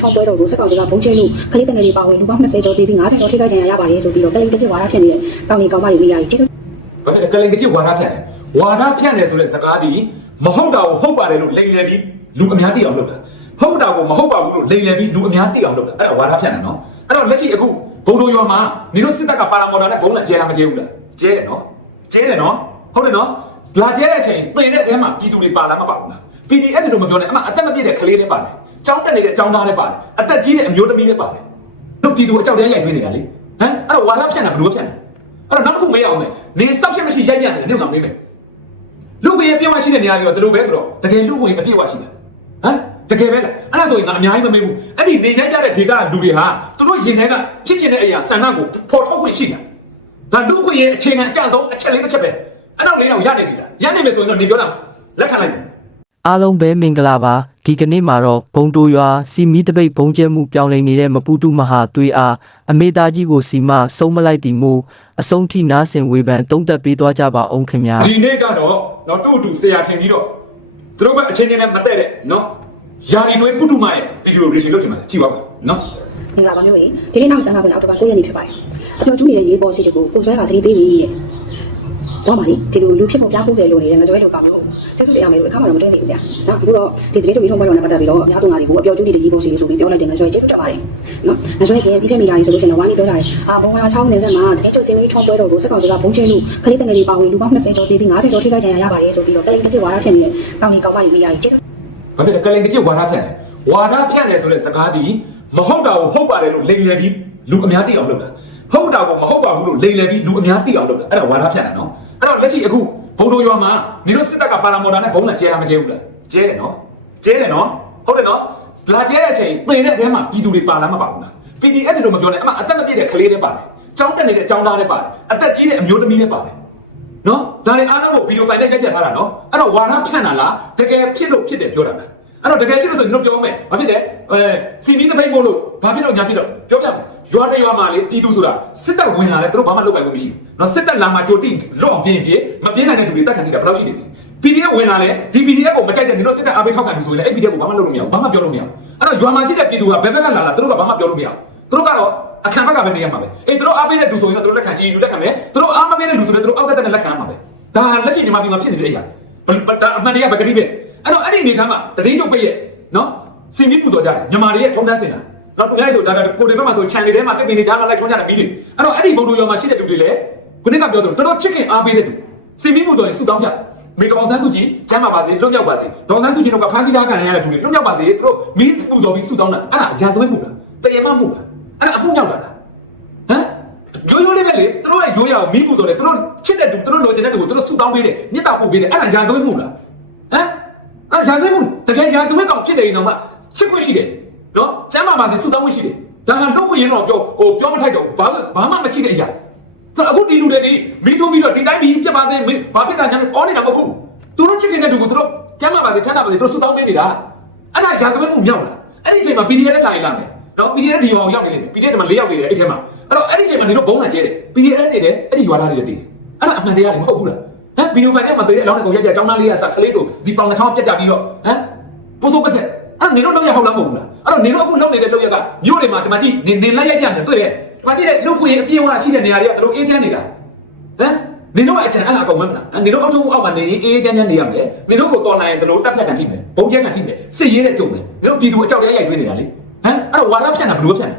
ချောင်းပွဲတော်ကိုစက်ကောင်ကဘုံချင်းလို့ခလေးတငယ်တွေပါဝင်လူပေါင်း20ကျော်တည်ပြီး90ကျော်ထိခိုက်ဒဏ်ရာရပါတယ်ဆိုပြီးတော့ကလေးတစ်ချက်ဝါရဖြစ်နေတဲ့ကောင်းနေကောင်းမတွေမိရကြီးကျေးဇူးဘာဖြစ်လဲကလင်ကတိဝါဒဖြန့်တယ်ဝါဒဖြန့်တယ်ဆိုတဲ့စကားဒီမဟုတ်တာကိုဟုတ်ပါတယ်လို့လိန်လည်ပြီးလူအများသိအောင်လုပ်တာဟုတ်တာကိုမဟုတ်ပါဘူးလို့လိန်လည်ပြီးလူအများသိအောင်လုပ်တာအဲ့ဒါဝါဒဖြန့်တယ်နော်အဲ့တော့လက်ရှိအခုဘုံတို့ရွာမှာနေတို့စစ်တပ်ကပါလာမော်တာနဲ့ဘုံနဲ့ကျဲလားမကျဲဘူးလားကျဲတယ်နော်ကျဲတယ်နော်ဟုတ်တယ်နော်လာကျဲတဲ့အချိန်ပေတဲ့အထဲမှာပြည်သူတွေပါလာမပါဘူးလား PDF တွေလို့မပြောနဲ့အမအသက်မပြည့်တဲ့ကလေးတွေပါတယ် ကြောင်းတက်နေတဲ့ကြောင်းသားတွေပါတယ်အသက်ကြီးတဲ့အမျိုးသမီးတွေပါတယ်တို့ပြည်သူအကြောက်တရားရိုက်ထွေးနေတာလေဟမ်အဲ့တော့ဝါဒဖြန့်တာဘယ်လိုဖြန့်လဲအဲ့တော့နောက်တစ်ခုမေးအောင်မယ်နေစောက်ရှက်မရှိရိုက်ပြတယ်ညငါမေးမယ်လူဝင်အပြည့်ဝရှိတဲ့နေရာတွေကဒီလိုပဲဆိုတော့တကယ်လူဝင်အပြည့်ဝရှိတယ်ဟမ်တကယ်ပဲလားအဲ့ဒါဆိုရင်ငါအများကြီးမမေးဘူးအဲ့ဒီနေရိုက်ပြတဲ့ဒေတာလူတွေဟာသူတို့ရင်ထဲကဖြစ်ချင်တဲ့အရာဆန္ဒကိုပေါ်ထုတ်ခွင့်ရှိတာဒါလူခွင့်ရဲ့အခြေခံအကျဆုံးအချက်လေးတစ်ချက်ပဲအဲ့တော့လေးတော့ရနေပြီလားရနေပြီဆိုရင်တော့နေပြောတာလက်ခံလိုက်မယ် အားလုံးပဲမင်္ဂလာပါဒီကနေ့မှာတော့ဂုံတိုရွာစီမီတပိတ်ဘုံကျဲမှုပြောင်းလဲနေတဲ့မပူတုမဟာသွေးအားအမေသားကြီးကိုစီမဆုံးမလိုက်တီမို့အဆုံးထိနားဆင်ဝေဖန်တုံးသက်ပေးသွားကြပါအောင်ခင်ဗျာဒီနေ့ကတော့တော့တူတူဆရာထင်ပြီးတော့သူတို့ကအချင်းချင်းနဲ့မတည့်တဲ့နော်ယာရီတွေပုတုမရဲ့ဗီဒီယိုရေရှင်လုပ်ချင်ပါလားကြည့်ပါဦးနော်မင်္ဂလာပါမျိုးရေဒီနေ့နောက်ဆန္ဒဝင်အောက်တိုဘာ9ရက်နေ့ဖြစ်ပါတယ်အပြောကျူးနေတဲ့ရေးပေါ်စီတွေကိုကိုဆွဲကသတိပေးပြီးတဲ့ တော့ပါလေဒီလိုလူဖြစ်ဖို့ပြားဖို့တယ်လို့နေတယ်ငကြွဲလို့ကောင်းလို့ကျေးဇူးတရားမယ်လို့အခါမှတော့မတွေ့နိုင်ဘူးဗျာနော်အခုတော့ဒီသတင်းချုပ်ပြီးထုံးပွဲတော်နဲ့ပတ်သက်ပြီးတော့အများသူငါတွေကိုအပြောကျူးနေတဲ့ရေးပေါ်စီတွေဆိုပြီးပြောလိုက်တယ်ငကြွဲကျေးဇူးတက်ပါတယ်နော်ငကြွဲကပြီးခဲ့မိတာကြီးဆိုလို့ရှိရင်တော့ဝိုင်းပြီးပြောလာတယ်အာဘုံဝါချောင်းနေဆက်မှာသတင်းချုပ်စင်းပြီးထုံးပွဲတော်ကိုစက်ကောင်ကဘုံချင်းလို့ခလေးတငယ်တွေပါဝင်လူပေါင်း20ကျော်တည်ပြီး90ကျော်ထိခိုက်ဒဏ်ရာရပါတယ်ဆိုပြီးတော့ကလေးတစ်ချက်ဝါရဖြစ်နေတဲ့ကောင်းနေကောင်းမတွေမိရကြီးကျေးဇူးဘာဖြစ်လဲကလင်ကတိဝါဒဖြန့်တယ်ဝါဒဖြန့်တယ်ဆိုတဲ့စကားဒီမဟုတ်တာကိုဟုတ်ပါတယ်လို့လိန်လည်ပြီးလူအများသိအောင်လုပ်တာ ဟုတ်တာကိုမဟုတ်ပါဘူးလို့လိန်လည်ပြီးလူအများသိအောင်လုပ်တာအဲ့ဒါဝါဒဖြန့်တာနော်အဲ့တော့လက်ရှိအခုဘုံတို့ရွာမှာနေတို့စစ်တပ်ကပါလာမော်တာနဲ့ဘုံနဲ့ကျဲလားမကျဲဘူးလားကျဲတယ်နော်ကျဲတယ်နော်ဟုတ်တယ်နော်လာကျဲတဲ့အချိန်ပေတဲ့အထဲမှာပြည်သူတွေပါလာမပါဘူးလား PDF တွေလို့မပြောနဲ့အမအသက်မပြည့်တဲ့ကလေးတွေပါတယ်ကျောင်းတက်နေတဲ့ကျောင်းသားတွေပါတယ်အသက်ကြီးတဲ့အမျိုးသမီးတွေပါတယ်နော်ဒါတွေအားလုံးကိုဗီဒီယိုဖိုင်နဲ့ရိုက်ပြထားတာနော်အဲ့တော့ဝါဒဖြန့်တာလားတကယ်ဖြစ်လို့ဖြစ်တယ်ပြောတာလားအဲ့တော့တကယ်ဖြစ်လို့ဆိုရင်တို့ပြောမယ်ဘာဖြစ်လဲအဲစီမီသဖိတ်မို့လို့ဘာဖြစ်လို့ညာဖြစ်လို့ပြောပြမယ် ရွာတွေရွာမှာလေတီတူဆိုတာစစ်တပ်ဝင်လာတယ်သူတို့ဘာမှလုပ်ပိုင်လို့မရှိဘူးနော်စစ်တပ်လာမှကြိုတိလော့အောင်ပြင်းပြင်းမပြင်းနိုင်တဲ့သူတွေတက်ခံနေတာဘယ်လောက်ရှိနေပြီ PDF ဝင်လာလဲဒီ PDF ကိုမကြိုက်တဲ့ဒီလိုစစ်တပ်အားပေးထောက်ခံသူဆိုရင်လည်းအဲ့ PDF ကိုဘာမှလုပ်လို့မရဘူးဘာမှပြောလို့မရဘူးအဲ့တော့ရွာမှာရှိတဲ့ပြည်သူကဘယ်ဘက်ကလာလာသူတို့ကဘာမှပြောလို့မရဘူးသူတို့ကတော့အခမ်းဘက်ကပဲနေရမှာပဲအေးသူတို့အားပေးတဲ့လူဆိုရင်တော့သူတို့လက်ခံကြည့်လူလက်ခံမယ်သူတို့အားမပေးတဲ့လူဆိုရင်သူတို့အောက်တက်တဲ့လက်ခံရမှာပဲဒါလက်ရှိမြန်မာပြည်မှာဖြစ်နေတဲ့အရာဘယ်ဒါအမှန်တရားပဲကတိပဲအဲ့တော့အဲ့ဒီအနေထားမှာတတိယကျုပ်ပိတ်ရဲ့နော်စင်ပြီးပူဇော်ကြတယ်မြန်မာတွေရဲ့ထုံးတန်းစင်တာ နော်သူများဆိုဒါကကိုယ်တွေဘက်မှာဆိုခြံတွေထဲမှာတက်ပင်တွေကြားမှာလိုက်ထုံးကြတယ်မီးတွေအဲ့တော့အဲ့ဒီဘုံတို့ရောမှာရှိတဲ့သူတွေလည်းခုနကပြောသလိုတော်တော်ချစ်ခင်အားပေးတဲ့သူစင်ပြီးပူဇော်ရင်ဆုတောင်းကြမေကောင်ဆန်းစုကြည်ကျမ်းပါပါစေလွတ်မြောက်ပါစေဒေါန်ဆန်းစုကြည်တို့ကဖမ်းဆီးထားခံရတဲ့သူတွေလွတ်မြောက်ပါစေသူတို့မီးပူဇော်ပြီးဆုတောင်းတာအဲ့ဒါရာဇဝတ်မှုလားတရားမမှုလားအဲ့ဒါအမှုမြောက်တာလားဟမ်ရိုးရိုးလေးပဲလေသူတို့ရဲ့ရိုးရအောင်မီးပူဆိုတယ်သူတို့ချစ်တဲ့သူသူတို့လိုချင်တဲ့သူကိုသူတို့ဆူတောင်းပေးတယ်မြတ်တာပို့ပေးတယ်အဲ့ဒါရာဇဝတ်မှုလားဟမ်အဲ့ရာဇဝတ်မှုတကယ်ရာဇဝတ်ကောင်ဖြစ်နေရင်တော့မှချစ်ခွင့်ရှိတယ် နော်ကျမ်းမာပါစေဆူတောင်းခွင့်ရှိတယ်ဒါကလုံးဝရင်တော့ပြောဟိုပြောမထိုက်တော့ဘာဘာမှမချိတဲ့အရာဆိုတော့အခုဒီလူတွေဒီမီးထိုးပြီးတော့ဒီတိုင်းပြီးပြတ်ပါစေမင်းဘာဖြစ်တာညာအော်နေတာမဟုတ်ဘူးသူတို့ချစ်တဲ့သူကိုသူတို့ကျမ်းမာပါစေချမ်းသာပါစေသူတို့ဆူတောင်းပေးနေတာအဲ့ဒါရာဇဝတ်မှုမြောက်လားအဲ့ဒီအချိန်မှာ PDF လည်းလာရင်လာမယ်နော် PDF ဒီကောင်ရောက်နေလိမ့်မယ် PDF ဒီမှာ၄ယောက်နေတယ်အဲ့ဒီထဲမှာအဲ့တော့အဲ့ဒီအချိန်မှာနေတော့ဘုံလာကျဲတယ် PDF နေတယ်အဲ့ဒီရွာသားတွေလည်းတည်တယ်အဲ့ဒါအမှန်တရားတွေမဟုတ်ဘူးလားဟမ်ဗီဒီယိုဖိုင်ထဲမှာတည်တဲ့အလောင်းတွေကိုရိုက်ပြចောင်းသားလေးကစကလေးဆိုဒီပေါင်တစ်ချောင်းပြတ်ကြပြီးတော့ဟမ်ပိုးစိုးပတ်ဆက် အဲ့နေတော့လောက်ရဟုတ်လားမဟုတ်ဘူးလားအဲ့တော့နေတော့အခုလောက်နေတဲ့လောက်ရကမြို့တွေမှာဒီမှာကြည့်နေနေလိုက်ရိုက်ပြနေတွေ့တယ်ဒီမှာကြည့်တဲ့လူကိုရင်အပြည့်အဝရှိတဲ့နေရာတွေကသူတို့အေးချမ်းနေတာဟမ်နေတော့အချမ်းအဲ့ဒါအကုန်မမလားနေတော့အောက်ထုံးအောက်မှာနေရင်အေးအေးချမ်းချမ်းနေရမယ်နေတော့ကိုတော်နိုင်ရင်တို့တက်ဖြတ်ခံထိမယ်ဘုံကျဲခံထိမယ်စစ်ရေးတဲ့ကြုံမယ်နေတော့ပြည်သူအကြောက်ရရိုက်တွင်းနေတာလေဟမ်အဲ့တော့ဝါဒဖြန့်တာဘယ်လိုဖြန့်လဲ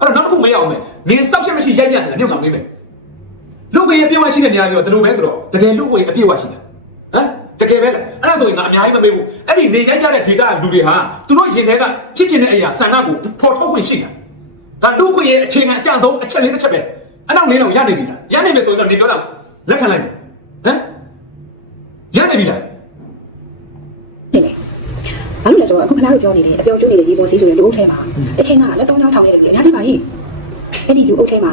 အဲ့တော့နောက်တစ်ခုမေးအောင်မယ်နေစောက်ရှက်မရှိရိုက်ပြနေတာမြို့ကမေးမယ်လူ့ကိုယ်အပြည့်အဝရှိတဲ့နေရာတွေတော့ဒီလိုပဲဆိုတော့တကယ်လူ့ကိုယ်အပြည့်အဝရှိတာဟမ် တကယ်ပဲလားအဲ့ဒါဆိုရင်ငါအများကြီးမမေးဘူးအဲ့ဒီနေရိုက်ကြတဲ့ data လူတွေဟာသူတို့ရင်ထဲကဖြစ်ချင်တဲ့အရာဆန္ဒကိုပေါ်ထုတ်ခွင့်ရှိတာဒါလူ့ကိုယ်ရဲ့အခြေခံအကျဆုံးအချက်လေးတစ်ချက်ပဲအဲ့တော့လေးတော့ရနေပြီလားရနေပြီဆိုရင်တော့ဒီပြောတာလက်ခံလိုက်မယ်ဟမ်ရနေပြီလားနေတယ်ဘာလို့လဲဆိုတော့အခုခဏတို့ပြောနေတယ်အပြောကျူးနေတဲ့ရေပေါ်စီးဆိုရင်လူအုပ်ထဲပါအချိန်ကလက်တောင်းချောင်းထောင်နေတယ်ပြီအများကြီးပါကြီးအဲ့ဒီလူအုပ်ထဲမှာ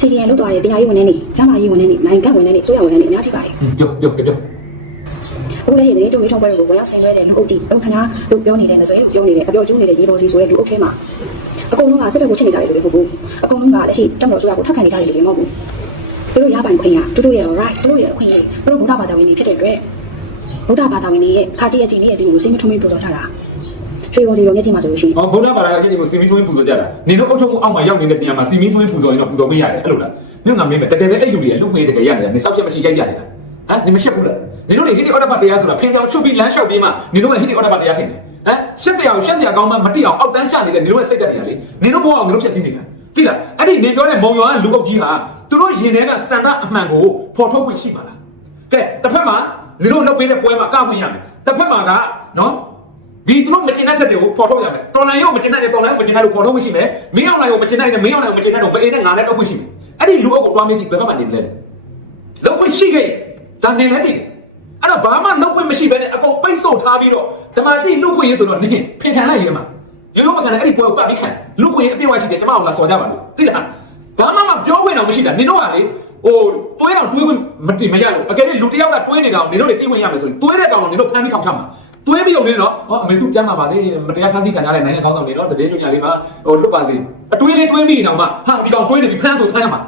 စီရီယန်လုတ်သွားတဲ့တရားရေးဝန်ထမ်းတွေကျမ်းမာရေးဝန်ထမ်းတွေနိုင်ငံဝန်ထမ်းတွေစိုးရဝန်ထမ်းတွေအများကြီးပါတယ်ပြောပြောပြော အခုလည်းရေတုံးထုံပွဲကိုဝင်ရောက်ဆင်နွှဲတဲ့လူအုပ်ကြီးလုံခနာလို့ပြောနေတဲ့ငစွဲကိုပြောနေတဲ့အပြောကျူးနေတဲ့ရေပေါ်စီးဆိုတဲ့လူအုပ်ထဲမှာအကုန်လုံးကစစ်တပ်ကိုချစ်နေကြတယ်လို့ပဲဟုတ်ဘူးအကုန်လုံးကလက်ရှိတက်မတော်စိုးရကိုထောက်ခံနေကြတယ်လို့ပဲမဟုတ်ဘူးသူတို့ရပိုင်ခွင့်ရသူတို့ရဲ့ right သူတို့ရဲ့အခွင့်အရေးသူတို့ဗုဒ္ဓဘာသာဝင်တွေဖြစ်တဲ့အတွက်ဗုဒ္ဓဘာသာဝင်တွေရဲ့ခါကြီးရဲ့ကြည်လေးရဲ့ကြည်ကိုစိတ်မထုံးမင်းပြောကြတာရွှေကုန်စီရောမျက်ချင်းမှာဆိုလို့ရှိရင်။အော်ဗုဒ္ဓဘာသာကရှိတယ်ကိုစီမီသွင်းပူဇော်ကြတာ။နင်တို့အုပ်ချုပ်မှုအောက်မှာရောက်နေတဲ့နေရာမှာစီမီသွင်းပူဇော်ရင်တော့ပူဇော်မရတယ်အဲ့လိုလား။မြို့ငါမင်းပဲတကယ်ပဲအဲ့လူတွေကလူခွေတကယ်ရတယ်နင်စောက်ချက်မရှိရိုက်ရတယ်။ ဟမ်နင်မရှက်ဘူးလား။နင်တို့တွေဟိတိအော်ဒပတ်တရားဆိုတာဖင်ကြောင်ချုပ်ပြီးလမ်းလျှောက်ပြီးမှနင်တို့ကဟိတိအော်ဒပတ်တရားထင်တယ်။ဟမ်ရှက်စရာကိုရှက်စရာကောင်းမှမတိအောင်အောက်တန်းချနေတဲ့နင်တို့ရဲ့စိတ်ဓာတ်တွေကလေနင်တို့ဘဝကိုနင်တို့ဖြတ်စည်းနေတာ။တိလားအဲ့ဒီနင်ပြောတဲ့မုံရွာကလူအုပ်ကြီးဟာသူတို့ရင်ထဲကစန္ဒအမှန်ကိုဖော်ထုတ်ခွင့်ရှိပါလား။ကဲတစ်ဖက်မှာနင်တို့လုပ်ပေးတဲ့ပွဲမှာကောက်ခွင့်ရမယ်။တစ်ဖက်မှာကနော်ဒီသူတို့မကျင်တဲ့ချက်တွေကိုပေါ်ထုတ်ရမယ်။တော်လိုင်းရောမကျင်တဲ့တော်လိုင်းကိုမကျင်တဲ့လို့ပေါ်ထုတ်ခွင့်ရှိမယ်။မင်းအောင်လိုင်းကိုမကျင်တဲ့မင်းအောင်လိုင်းကိုမကျင်တဲ့တော့မအေးနဲ့ငါလည်းတော့ခွင့်ရှိမယ်။အဲ့ဒီလူအုပ်ကိုတွားမင်းကြီးဘယ်ဘက်မှာနေမလဲ။လောက်ခွင့်ရှိခဲ့ ဒါနေလည်းတည်အဲ့တော့ဘာမှလောက်ခွင့်မရှိဘဲနဲ့အကုန်ပိတ်ဆို့ထားပြီးတော့ဓမ္မတိလူခွင့်ရေးဆိုတော့နင်ဖင်ခံလိုက်ရမှာလူလုံးမခံတဲ့အဲ့ဒီပွဲကိုပတ်ပြီးခံလူခွင့်ရေးအပြည့်အဝရှိတယ်ကျမအောင်လာစော်ကြပါလို့သိလားဘာမှမပြောခွင့်တော့မရှိတာနင်တို့ကလေဟိုတွေးအောင်တွေးခွင့်မတင်မရလို့အကယ်၍လူတစ်ယောက်ကတွေးနေတာကိုနင်တို့တွေတီးခွင့်ရမယ်ဆိုရင်တွေးတဲ့ကောင်ကိုနင်တို့ဖမ်းပြီးထောက်ထားမှာတွေးပြီးအောင်လေနော်ဟောအမေစုကျမ်းပါပါလေမတရားဖမ်းဆီးခံရတဲ့နိုင်ငံကောင်းဆောင်တွေနော်တည်င်းညညာလေးပါဟိုလွတ်ပါစေအတွေးလေးတွေးပြီးနေတော့မှဟာဒီကောင်တွေးနေပြီဖမ်းဆိုဖမ်းရမှာ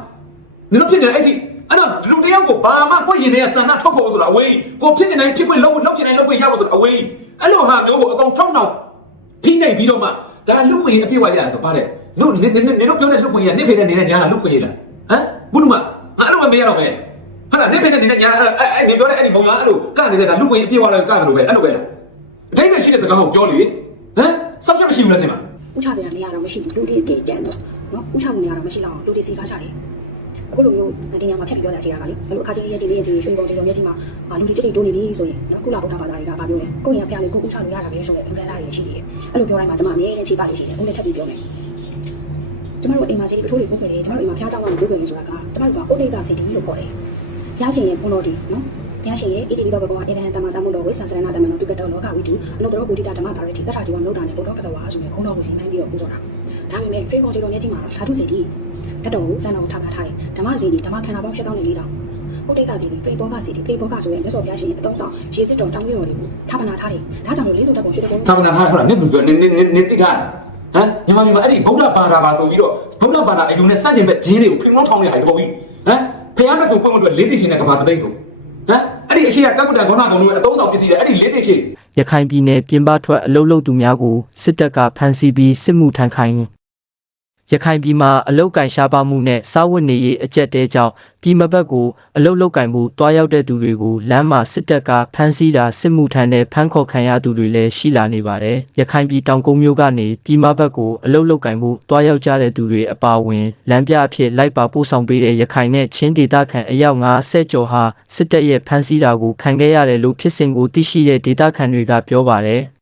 နင်တို့ဖြစ်နေတဲ့အဲ့ဒီ အဲ့တော့လူတယောက်ကိုဘာမှကိုယ့်ရင်ထဲကစံနာထုတ်ဖို့ဆိုတာအဝေးကိုဖြစ်နေတိုင်းဖြစ်ခွင့်လုပ်ဖို့လုပ်ချင်တိုင်းလုပ်ခွင့်ရဖို့ဆိုတာအဝေးအဲ့လိုဟာမျိုးကိုအကောင်ထောက်နောက်ဖိနေပြီးတော့မှဒါလူခွင့်အပြည့်ဝရတာဆိုပါတဲ့တို့နေနေနေတို့ပြောတဲ့လူခွင့်ရနေဖေတဲ့နေတဲ့ညာလူခွင့်ရလားဟမ်ဘုလူမငါအဲ့လိုမမေးရတော့ပဲဟာလားနေဖေတဲ့နေတဲ့ညာအဲ့အဲ့နေပြောတဲ့အဲ့ဒီဘုံကအဲ့လိုကနေတဲ့ဒါလူခွင့်အပြည့်ဝလို့ကတယ်လို့ပဲအဲ့လိုပဲလားအတိုင်းပဲရှိတဲ့စကားကိုပြောလေဟမ်စောက်ချက်မရှိဘူးလားနေမှာဥချတဲ့နေရာတော့မရှိဘူးလူတွေပြေကြံတော့နော်ဥချမှုနေရာတော့မရှိတော့လူတွေစီကားချတယ် အခုလိုမျိုးဒီနေရာမှာဖြတ်ပြီးပြောတာထေတာကလေဘလို့အခါကြီးရဲ့ဒီလေးရဲ့ဒီရွှေကုန်စီရောမျက်ချင်းမှာလူတွေတိတိတိုးနေပြီဆိုရင်နော်ကုလဗုဒ္ဓဘာသာတွေကဘာပြောလဲကိုယ့်ရင်ပြလေကိုဥချလို့ရတာပဲဆိုတဲ့လူတွေသားတွေရှိသေးတယ်အဲ့လိုပြောတိုင်းမှာကျွန်မအမြဲတမ်းချိပါလေးရှိတယ်ဦးလည်းထပ်ပြီးပြောမယ်ကျွန်တော်တို့အိမ်မှာကြီးပထိုးတွေပုတ်ခဲ့တယ်ကျွန်တော်တို့အိမ်မှာဖျားကြောင်းကနေပုတ်ခဲ့တယ်ဆိုတာကကျွန်တော်တို့ကဥဒိကစီတီလို့ခေါ်တယ်ဘုရားရှင်ရဲ့ဘုန်းတော်ဒီနော်ဘုရားရှင်ရဲ့ဣတိပိတော်ဘကောအေရဟံတမတမတော်ဝိသံစရဏတမနောတုကတောလောကဝိတုအနုတ္တရောဗုဒ္ဓဓမ္မတာရတိတထာဒီဝနုဒ္ဒနဲ့ဘုဒ္ဓဘဂဝါဆိုတဲ့ဘုန်းတော်ကိုစီမံပြီးတော့ပူဇော်တာဒါပေမဲ့ဖေကွန်ဂျီတော်မျက်ကြီးမှာဓာတုစီတီ တတော်ကိုစံတော်ကိုထားထားတယ်ဓမ္မစီတီဓမ္မခန္ဓာပေါင်း၈000နဲ့၄000ဥဒိတတိပြေဘောကစီတီပြေဘောကဆိုရင်မြတ်စွာဘုရားရှင်ရဲ့အတုံးဆောင်ရေစစ်တော်တောင်းရတော်တွေကိုထာပနာထားတယ်ဒါကြောင့်လို့လေးစုတက်ပုံရွှေတပုံသာမဏေထားဟုတ်လားနင့်ဘူးပြောနင်နင်နင်တိထားဟမ်ညီမညီမအဲ့ဒီဗုဒ္ဓဘာသာပါဆိုပြီးတော့ဗုဒ္ဓဘာသာအယုံနဲ့စန့်ကျင်ဘက်ဂျင်းတွေကိုဖင်လုံးထောင်းနေဟိုက်တော့ပြီးဟမ်ဖះမဲ့ဆိုပွင့်လို့လေးတိရှင်နဲ့ကဘာတသိန်းဆိုဟမ်အဲ့ဒီအရှိကကကုတ္တဂေါနာကောင်တို့ရဲ့အတုံးဆောင်ပစ္စည်းတွေအဲ့ဒီလေးတိရှင်ရခိုင်ပြည်နယ်ပြင်ပထွက်အလုလုသူများကိုစစ်တပ်ကဖမ်းဆီးပြီးစစ်မှုထမ်းခိုင်း ရခိုင်ပြည်မှာအလုတ်ကင်ရှားပါမှုနဲ့စားဝတ်နေရေးအကျက်တဲကြောင့်ပြည်မဘက်ကိုအလုတ်လုတ်ကင်မှုတွားရောက်တဲ့သူတွေကိုလမ်းမှာစစ်တပ်ကဖမ်းဆီးတာစစ်မှုထမ်းတဲ့ဖမ်းခေါ်ခံရသူတွေလည်းရှိလာနေပါတယ်။ရခိုင်ပြည်တောင်ကုန်းမြို့ကနေပြည်မဘက်ကိုအလုတ်လုတ်ကင်မှုတွားရောက်ကြတဲ့သူတွေအပါအဝင်လမ်းပြအဖြစ်လိုက်ပါပို့ဆောင်ပေးတဲ့ရခိုင်နဲ့ချင်းဒေသခံအယောက်50ကျော်ဟာစစ်တပ်ရဲ့ဖမ်းဆီးတာကိုခံခဲ့ရတယ်လို့ဖြစ်စဉ်ကိုသိရှိတဲ့ဒေသခံတွေကပြောပါတယ်။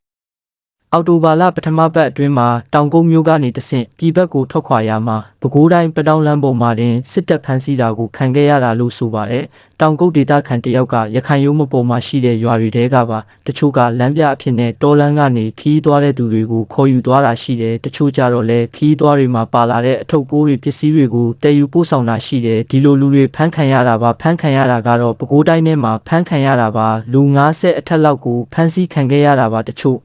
အော်တိုဘာလပထမပတ်အတွင်းမှာတောင်ကုန်းမျိုးကနေတဆင့်ပြည်ဘက်ကိုထွက်ခွာရမှာပဲခူးတိုင်းပတောင်းလမ်းပေါ်မှာတင်စစ်တပ်ဖမ်းဆီးတာကိုခံခဲ့ရတာလို့ဆိုပါတယ်။တောင်ကုတ်ဒေသခံတယောက်ကရခိုင်ရုံးမပေါ်မှာရှိတဲ့ရွာတွေတဲကပါတချို့ကလမ်းပြအဖြစ်နဲ့တောလန်းကနေခီးသွားတဲ့သူတွေကိုခေါ်ယူသွားတာရှိတယ်တချို့ကြတော့လည်းခီးသွားတွေမှာပါလာတဲ့အထုပ်ပိုးတွေပစ္စည်းတွေကိုတည်ယူပို့ဆောင်တာရှိတယ်ဒီလိုလူတွေဖမ်းခံရတာပါဖမ်းခံရတာကတော့ပဲခူးတိုင်းထဲမှာဖမ်းခံရတာပါလူ90အထက်လောက်ကိုဖမ်းဆီးခံခဲ့ရတာပါတချို့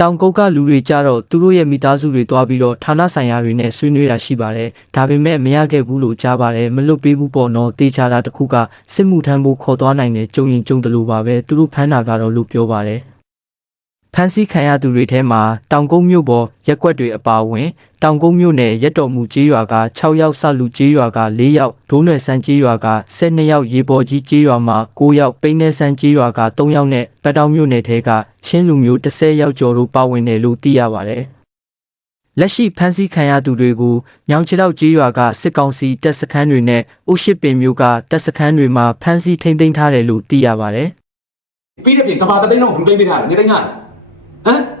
တောင်ကုတ်ကလူတွေကြတော့သူတို့ရဲ့မိသားစုတွေတွားပြီးတော့ဌာနဆိုင်ရာတွေနဲ့ဆွေးနွေးတာရှိပါတယ်။ဒါပေမဲ့မရခဲ့ဘူးလို့ကြားပါတယ်။မလွတ်ပေးဘူးပေါ့နော်။တေချာတာတစ်ခုကစစ်မှုထမ်းဖို့ခေါ်သွားနိုင်တယ်ကြုံရင်ကြုံတယ်လို့ပါပဲ။သူတို့ဖမ်းတာကတော့လို့ပြောပါတယ်။ဖမ်းဆီးခံရသူတွေထဲမှာတောင်ကုန်းမြို့ပေါ်ရက်ကွက်တွေအပါအဝင် တောင်ကုန်းမြို့နယ်ရက်တော်မူကျေးရွာက6ယောက်စလူကျေးရွာက4ယောက်ဒိုးနယ်ဆန်းကျေးရွာက12ယောက်ရေပေါ်ကြီးကျေးရွာမှာ9ယောက်ပိန်းနယ်ဆန်းကျေးရွာက3ယောက်နဲ့ပတ်တောင်မြို့နယ်ထဲကချင်းလူမျိုး10ယောက်ကျော်တို့ပါဝင်တယ်လို့သိရပါတယ်။လက်ရှိဖမ်းဆီးခံရသူတွေကိုညောင်ချလောက်ကျေးရွာကစစ်ကောင်စီတပ်စခန်းတွေနဲ့အိုရှိပင်မျိုးကတပ်စခန်းတွေမှာဖမ်းဆီးထိန်းသိမ်းထားတယ်လို့သိရပါတယ်။ပြီးတဲ့ပြင်ကဘာတသိန်းလုံးဘူးသိမ့်ပေးထားတယ်နေသိန်းရတယ်ဟမ်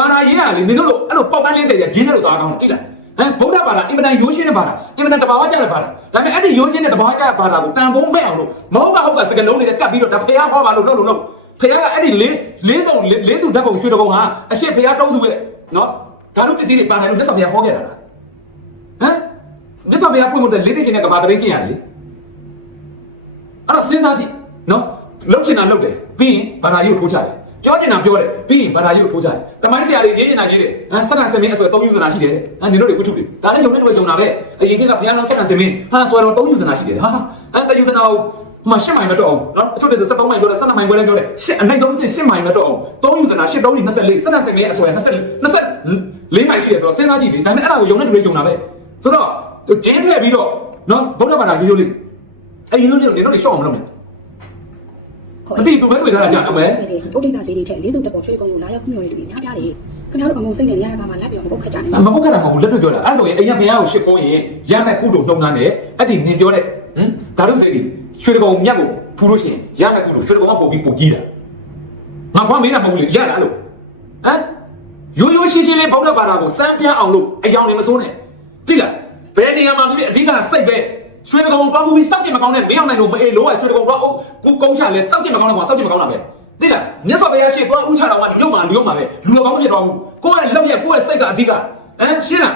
ဘာသာရေးရလေနင်တို့လိုအဲ့လိုပေါက်ပန်း40ကျဂျင်းတဲ့လိုသွားကောင်းတိလားဟမ်ဗုဒ္ဓဘာသာအင်မတန်ရိုးရှင်းတဲ့ဘာသာအင်မတန်တဘာဝကျတဲ့ဘာသာဒါပေမဲ့အဲ့ဒီရိုးရှင်းတဲ့တဘာဝကျတဲ့ဘာသာကိုတန်ဖိုးမဲ့အောင်လို့မဟုတ်ကဟုတ်ကစကလုံးတွေကကတ်ပြီးတော့ဒါဖះဟောပါလို့လုပ်လို့လုပ်ဖះကအဲ့ဒီလေးလေးစုံလေးစုဓာတ်ပုံရွှေတကုံဟာအရှိဖះတုံးစုပဲနော်ဓာတုပစ္စည်းတွေပါနိုင်လို့မြတ်စွာဘုရားဟောခဲ့တာလားဟမ်မြတ်စွာဘုရားပွင့်မှုတဲ့လေးသိချင်းတဲ့ကဘာတရင်းကျင့်ရတယ်လေအဲ့တော့စဉ်းစားကြည့်နော်လှုပ်ချင်တာလှုပ်တယ်ပြီးရင်ဘာသာရေးကိုထိုးချတယ် ပြောချင်တာပြောတယ်ပြီးရင်ဘာသာရေးကိုထိုးချတယ်တမိုင်းဆရာတွေရေးချင်တာရေးတယ်ဟမ်စက္ကန့်စင်မင်းအဆိုအသုံးယူစနာရှိတယ်ဟမ်ဒီလိုတွေဝိထုတွေဒါလည်းယုံနေလို့ယုံတာပဲအရင်ကဘုရားတော်စက္ကန့်စင်မင်းဟာဆိုတော့သုံးယူစနာရှိတယ်ဟာအဲ့တယူစနာကိုမရှစ်မိုင်မတော့အောင်နော်အချို့တည်းဆို73မိုင်ပြောတယ်72မိုင်ပြောတယ်ပြောတယ်ရှစ်အနိုင်ဆုံးရှစ်မိုင်မတော့အောင်သုံးယူစနာရှစ်သုံးဒီ24စနက်စင်လေးအစွဲ24 24မိုင်ရှိတယ်ဆိုတော့စဉ်းစားကြည့်လေဒါပေမဲ့အဲ့ဒါကိုယုံတဲ့လူတွေယုံတာပဲဆိုတော့ဂျင်းထည့်ပြီးတော့နော်ဗုဒ္ဓဘာသာရိုးရိုးလေးအဲ့ရိုးရိုးလေးကိုနေတော့ရှော့အောင်မလုပ်နဲ့ မတိသူပဲတွေ့ထားတာကြာတော့မယ်ပုတ်တိတာစီတွေထက်လေးစုတက်ပေါ်ချွေးကုန်လို့လာရောက်ခုမျိုးတွေပြီးများပြားတယ်ခင်ဗျားတို့အငုံစိတ်နဲ့ရရပါမှလိုက်ပြီးတော့ပုတ်ခတ်ကြတယ်မပုတ်ခတ်တာမဟုတ်ဘူးလက်တွေ့ပြောတာအဲ့ဆိုရင်အိမ်ရဖျားကိုရှစ်ဖုံးရင်ရမယ်ကုတုနှုံးနှမ်းတယ်အဲ့ဒီနင်ပြောတဲ့ဟမ်ဓာတုစိတ်ကြီးရွှေတကောင်မြတ်ကိုဖူးလို့ရှိရင်ရမယ်ကုတုရွှေတကောင်ကပုံပြီးပုံကြီးတာငါကွာမင်းတာမဟုတ်ဘူးလေရတာလို့ဟမ်ရိုးရိုးရှင်းရှင်းလေးဗုဒ္ဓဘာသာကိုစမ်းပြအောင်လို့အယောင်နေမစိုးနဲ့တိလားဘယ်နေရာမှာဖြစ်ဖြစ်အဓိကစိတ်ပဲ ရွှေတကောင်ကိုပေါင်းပြီးစောက်ကြည့်မကောင်းတဲ့မင်းအောင်နိုင်လို့မအေးလို့ရွှေတကောင်ကအုပ်ကူကုန်းချလဲစောက်ကြည့်မကောင်းတော့စောက်ကြည့်မကောင်းတာပဲတိလားမြတ်စွာဘုရားရှိသွားဥချတော်ကလူလုံးမှာလူလုံးမှာပဲလူတော်ကောင်းမဖြစ်တော့ဘူးကိုယ့်ရဲ့လောက်ရဲ့ကိုယ့်ရဲ့စိတ်ကအဓိကဟမ်ရှင်းလား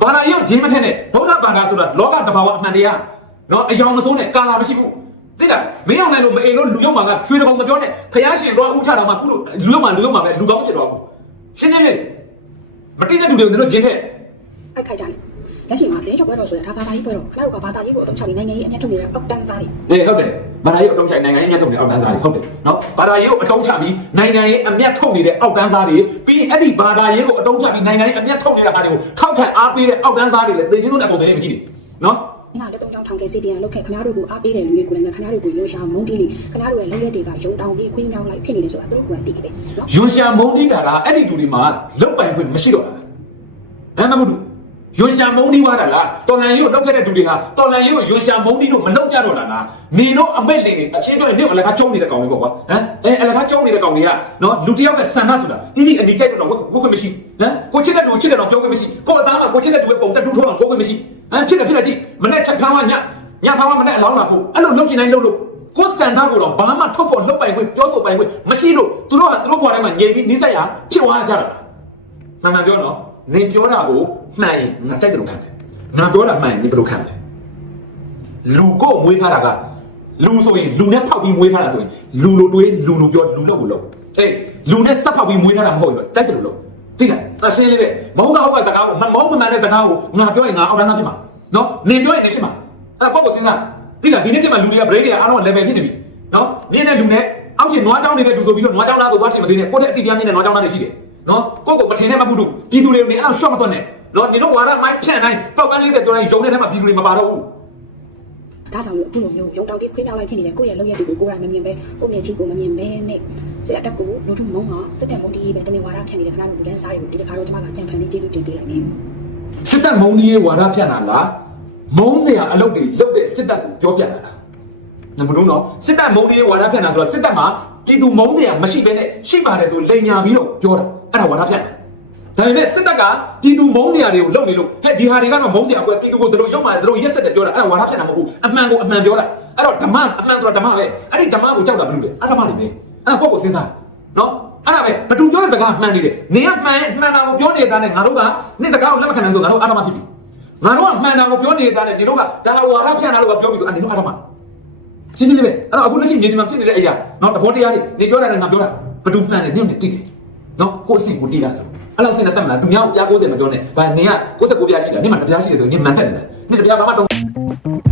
ဘာသာရေးကိုဂျင်းမထက်နဲ့ဗုဒ္ဓဘာသာဆိုတာလောကတဘာဝအမှန်တရားနော်အယောင်မစိုးနဲ့ကာလာမရှိဘူးသိလားမင်းအောင်နိုင်လို့မအိမ်လို့လူရုံမှာကရွှေတကောင်မပြောနဲ့ဖယားရှင်တော့ဥချတာမှာကုလို့လူရုံမှာလူရုံမှာပဲလူကောင်းဖြစ်တော့ဘူးရှင်းရှင်းလေးမတိတဲ့လူတွေကိုတို့ဂျင်းထက်အိုက်ခိုက်ကြတယ် လက်ရှိမှာတင်းချုပ်ပွဲတော်ဆိုတာဒါဘာသာရေးပွဲတော်ခလာတို့ကဘာသာရေးကိုအသုံးချပြီးနိုင်ငံရေးအမြတ်ထုတ်နေတဲ့အောက်တန်းစားတွေအေးဟုတ်တယ်ဘာသာရေးအတုံးချနိုင်ငံရေးအမျက်ထုတ်နေတဲ့အောက်တန်းစားတွေဟုတ်တယ်နော်ဘာသာရေးကိုအတုံးချပြီးနိုင်ငံရေးအမျက်ထုတ်နေတဲ့အောက်တန်းစားတွေပြီးရင်အဲ့ဒီဘာသာရေးကိုအတုံးချပြီးနိုင်ငံရေးအမျက်ထုတ်နေတဲ့ဟာတွေကိုထောက်ခံအားပေးတဲ့အောက်တန်းစားတွေလည်းသိချင်းလို့အကုန်သိနေမကြည့်ဘူးနော်။ငါလက်သုံးချောင်းထောင်ခဲ့စီတီယန်လုတ်ခဲ့ခင်ဗျားတို့ကိုအားပေးတဲ့လူတွေကိုလည်းခင်ဗျားတို့ကိုရောရှာမုန်းတီးလိခင်ဗျားတို့ရဲ့လက်ရက်တွေကယုံတောင်းပြီးခွင်းမြောက်လိုက်ဖြစ်နေတယ်ဆိုတာသူတို့ကသိတယ်နော်ယွန်ရှာမုံတီးတာလားအဲ့ဒီလူတွေမှာလုတ်ပိုင်ခွင့်မရှိတော့တာလားဟမ်မဟုတ်ဘူး ယွန်ရှာမုံတီးသွားတာလားတော်လန်ကြီးကိုလောက်ခဲ့တဲ့လူတွေဟာတော်လန်ကြီးကိုယွန်ရှာမုံတီးလို့မလောက်ကြတော့တာလားမင်းတို့အမိတ်လင်တွေအချင်းတို့နေအလကားကျုံနေတဲ့ကောင်တွေပေါ့ကွာဟမ်အဲအလကားကျုံနေတဲ့ကောင်တွေကနော်လူတစ်ယောက်ကဆန္ဒဆိုတာအင်းကြီးအနီကြိုက်တော့ဝတ်ဝတ်ခွင့်မရှိဟမ်ကိုချစ်တဲ့လူချစ်တဲ့တော့ပြောခွင့်မရှိကိုအသားမှာကိုချစ်တဲ့လူရဲ့ပုံတက်တူထိုးအောင်ပြောခွင့်မရှိဟမ်ဖြစ်တယ်ဖြစ်တယ်ကြည့်မနေ့ချက်ခါမှညညခါမှမနေ့အလောင်းလာဖို့အဲ့လိုလုပ်ချင်တိုင်းလုပ်လို့ကိုယ်စံသားကိုတော့ဘာမှထုတ်ဖို့လုပ်ပိုင်ခွင့်ပြောဆိုပိုင်ခွင့်မရှိလို့သူတို့ကသူတို့ဘဝထဲမှာငြိမ်ပြီးနှိစက်ရဖြစ်သွားကြတာမှန်မှန်ပြောနော် နေပြောတာကိုမှန်ရင်ငါတိုက်တယ်လို့ခံတယ်ငါပြောတာမှန်ရင်နေဘယ်လိုခံလဲလူကိုမွေးထားတာကလူဆိုရင်လူနဲ့ဖောက်ပြီးမွေးထားတာဆိုရင်လူလိုတွေးလူလိုပြောလူလို့ကိုလို့အေးလူနဲ့စက်ဖောက်ပြီးမွေးထားတာမဟုတ်ဘူးတိုက်တယ်လို့လို့သိလားအရှင်းလေးပဲမဟုတ်ကဟုတ်ကစကားကိုမမဟုတ်မမှန်တဲ့စကားကိုငါပြောရင်ငါအောက်တန်းသားဖြစ်မှာနော်နေပြောရင်နေဖြစ်မှာအဲ့ဒါကိုယ့်ကိုစဉ်းစားဒီကဒီနေ့ခေတ်မှာလူတွေက break တွေအားလုံး level ဖြစ်နေပြီနော်မြင်းတဲ့လူနဲ့အောက်ချင်နွားချောင်းနေတဲ့လူဆိုပြီးတော့နွားချောင်းသားဆိုသွားချင်မသေးနဲ့ကိုယ့်တဲ့အတိတရားမြင်တဲ့နွားချောင်းသားတွေရှိတယ် နော်ကိုယ့်ကိုမထင်နဲ့မမှုတို့ပြည်သူတွေနေအောင် short မတွက်နဲ့နော်ညီတို့ဝါရမိုင်းဖြန့်တိုင်းပောက်ပန်း40ပြောရင်ယုံတဲ့ထဲမှာပြည်သူတွေမပါတော့ဘူး။ဒါကြောင့်လို့အခုလိုမျိုးယုံတောင်းပြီးခွင်းမြောက်လိုက်ဖြစ်နေတဲ့ကိုယ့်ရဲ့လက်ရက်တွေကိုကိုယ်ကမမြင်ပဲကိုယ့်မျက်ကြီးကိုမမြင်ပဲနဲ့စစ်အတက်ကိုလူထုမုံမှာစစ်တပ်မုံတီးပဲတမင်ဝါဒဖြန့်နေတဲ့ခင်ဗျားတို့လူတန်းစားတွေကိုဒီတစ်ခါတော့ကျွန်မကကြံဖန်ပြီးကျေးဇူးတင်ပေးလိုက်မယ်။စစ်တပ်မုံကြီးရဲ့ဝါရဖြန့်တာလားမုံစရာအလုပ်တွေလုပ်တဲ့စစ်တပ်ကိုပြောပြတာလားနံပါတ်2နော်စစ်တပ်မုံကြီးရဲ့ဝါရဖြန့်တာဆိုတော့စစ်တပ်မှာပြည်သူမုံစရာမရှိဘဲနဲ့ရှိပါတယ်ဆိုလိန်ညာပြီးတော့ပြောတာ အဲ့ဒါဝါရဖြန့်တာဒါပေမဲ့စစ်တပ်ကပြည်သူမုံစရာတွေကိုလုပ်နေလို့ဟဲ့ဒီဟာတွေကတော့မုံစရာကွယ်ပြည်သူကိုတို့ရုံမှတို့ရက်ဆက်တယ်ပြောတာအဲ့ဒါဝါရဖြန့်တာမဟုတ်ဘူးအမှန်ကိုအမှန်ပြောတာအဲ့တော့ဓမ္မအမှန်ဆိုတာဓမ္မပဲအဲ့ဒီဓမ္မကိုကြောက်တာဘယ်လိုလဲအဓမ္မတွေပဲအဲ့ဒါကိုယ့်ကိုစဉ်းစားနော်အဲ့ဒါပဲဘသူပြောတဲ့စကားမှန်နေတယ်နင်ကမှန်မှန်တာကိုပြောနေတာနဲ့ငါတို့ကနေ့စကားကိုလက်မခံနိုင်ဆိုငါတို့အဓမ္မဖြစ်ပြီငါတို့ကမှန်တာကိုပြောနေတာနဲ့ဒီတို့ကဒါဝါရဖြန့်တာလို့ကပြောပြီဆိုအဲ့ဒီတို့အဓမ္မရှင်းရှင်းလေးပဲအဲ့တော့အခုလက်ရှိမြေပြင်မှာဖြစ်နေတဲ့အရာနော်တဘောတရားတွေနေပြောတာနဲ့ငါပြောတာဘသူမှန်တယ်ညွန့်နေတိတယ် နော်ကိုယ်အဆင့်ကိုတီးတာဆိုအဲ့လောက်အဆင့်နဲ့တက်မလားသူများကိုပြား90မပြောနဲ့ဗာနင်က69ပြားရှိတာနင်မှတပြားရှိတယ်ဆိုရင်နင်မှန်တက်နေတယ်နင်တပြားဘာမှတော့